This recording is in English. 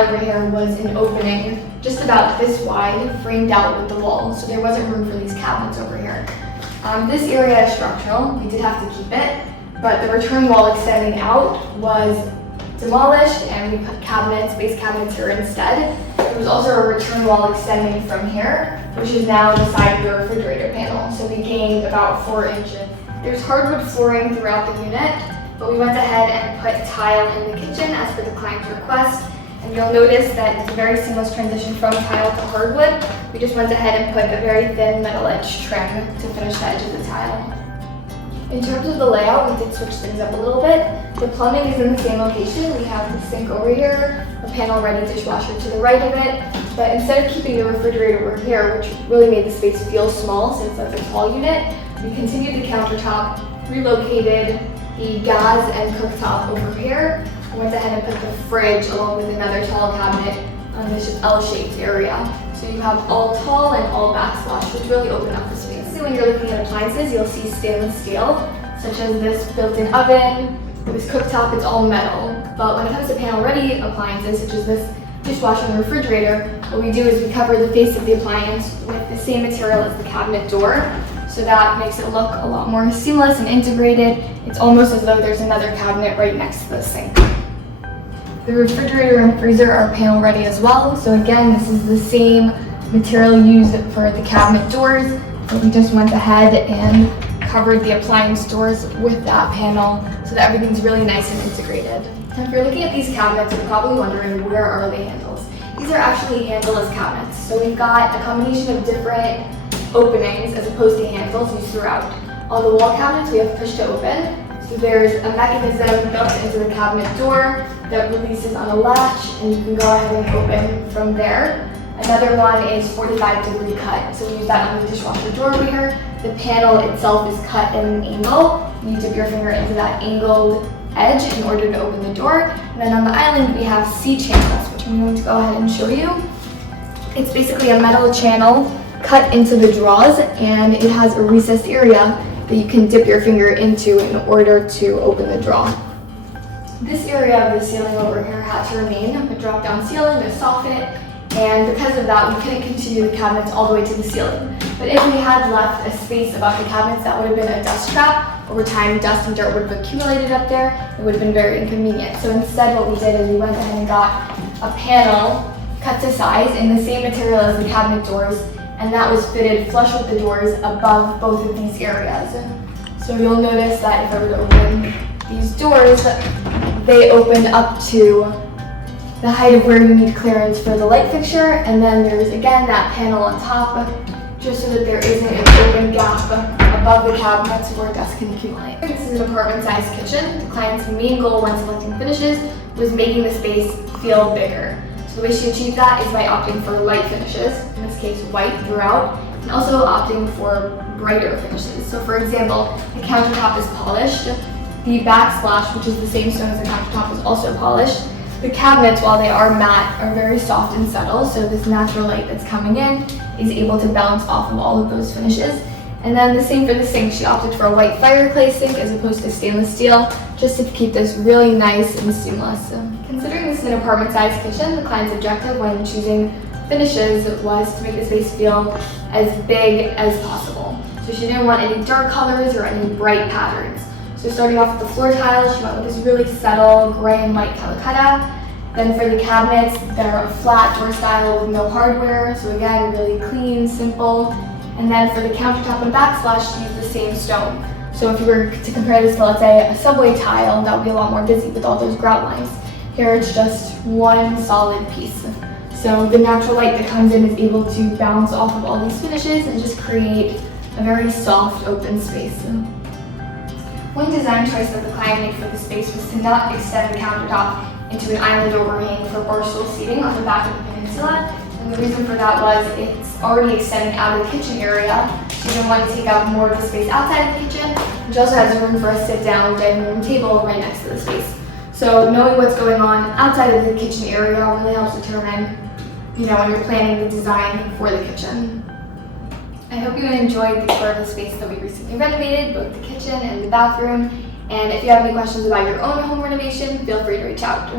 had over here was an opening just about this wide, framed out with the wall, so there wasn't room for these cabinets over here. This area is structural. We did have to keep it, but the return wall extending out was demolished and we put cabinets, base cabinets here instead. There was also a return wall extending from here, which is now the side of the refrigerator panel, so we gained about 4 inches. There's hardwood flooring throughout the unit, but we went ahead and put tile in the kitchen as per the client's request. And you'll notice that it's a very seamless transition from tile to hardwood. We just went ahead and put a very thin metal edge trim to finish the edge of the tile. In terms of the layout, we did switch things up a little bit. The plumbing is in the same location. We have the sink over here, a panel-ready dishwasher to the right of it. But instead of keeping the refrigerator over here, which really made the space feel small since that's a tall unit, we continued the countertop, relocated the gas and cooktop over here. I went ahead and put the fridge along with another tall cabinet on this L-shaped area. So you have all tall and all backsplash, which really open up the space. When you're looking at appliances, you'll see stainless steel, such as this built-in oven, this cooktop, it's all metal. But when it comes to panel-ready appliances, such as this dishwasher and refrigerator, what we do is we cover the face of the appliance with the same material as the cabinet door. So that makes it look a lot more seamless and integrated. It's almost as though there's another cabinet right next to the sink. The refrigerator and freezer are panel ready as well. So again, this is the same material used for the cabinet doors, but we just went ahead and covered the appliance doors with that panel so that everything's really nice and integrated. And if you're looking at these cabinets, you're probably wondering, where are the handles? These are actually handleless cabinets. So we've got a combination of different openings as opposed to handles used throughout. On the wall cabinets, we have push to open. So there's a mechanism built into the cabinet door that releases on a latch, and you can go ahead and open from there. Another one is 45-degree cut. So we use that on the dishwasher door over here. The panel itself is cut at an angle. You dip your finger into that angled edge in order to open the door. And then on the island, we have C channels, which I'm going to go ahead and show you. It's basically a metal channel cut into the drawers, and it has a recessed area that you can dip your finger into in order to open the drawer. This area of the ceiling over here had to remain a drop-down ceiling to soften it, and because of that, we couldn't continue the cabinets all the way to the ceiling. But if we had left a space above the cabinets, that would have been a dust trap. Over time, dust and dirt would have accumulated up there. It would have been very inconvenient. So instead, what we did is we went ahead and got a panel cut to size in the same material as the cabinet doors, and that was fitted flush with the doors above both of these areas. So you'll notice that if I were to open these doors, they open up to the height of where you need clearance for the light fixture, and then there's again that panel on top, just so that there isn't an open gap above the cabinets where dust can accumulate. This is an apartment-sized kitchen. The client's main goal when selecting finishes was making the space feel bigger. So the way she achieved that is by opting for light finishes, in this case white throughout, and also opting for brighter finishes. So for example, the countertop is polished, the backsplash, which is the same stone as the countertop, is also polished. The cabinets, while they are matte, are very soft and subtle, so this natural light that's coming in is able to bounce off of all of those finishes. And then the same for the sink. She opted for a white fireplace sink as opposed to stainless steel, just to keep this really nice and seamless. Considering this is an apartment-sized kitchen, the client's objective when choosing finishes was to make the space feel as big as possible. So she didn't want any dark colors or any bright patterns. So starting off with the floor tiles, she went with this really subtle gray and white calacatta. Then for the cabinets, they're a flat door style with no hardware, so again, really clean, simple. And then for the countertop and backsplash, she used the same stone. So if you were to compare this to, let's say, a subway tile, that would be a lot more busy with all those grout lines. Here it's just one solid piece. So the natural light that comes in is able to bounce off of all these finishes and just create a very soft, open space. One design choice that the client made for the space was to not extend the countertop into an island overhang for bar stool seating on the back of the peninsula. And the reason for that was it's already extending out of the kitchen area. She didn't want to take up more of the space outside of the kitchen, which also has room for a sit-down dining room table right next to the space. So knowing what's going on outside of the kitchen area really helps determine, when you're planning the design for the kitchen. I hope you enjoyed the tour of the space that we recently renovated, both the kitchen and the bathroom. And if you have any questions about your own home renovation, feel free to reach out.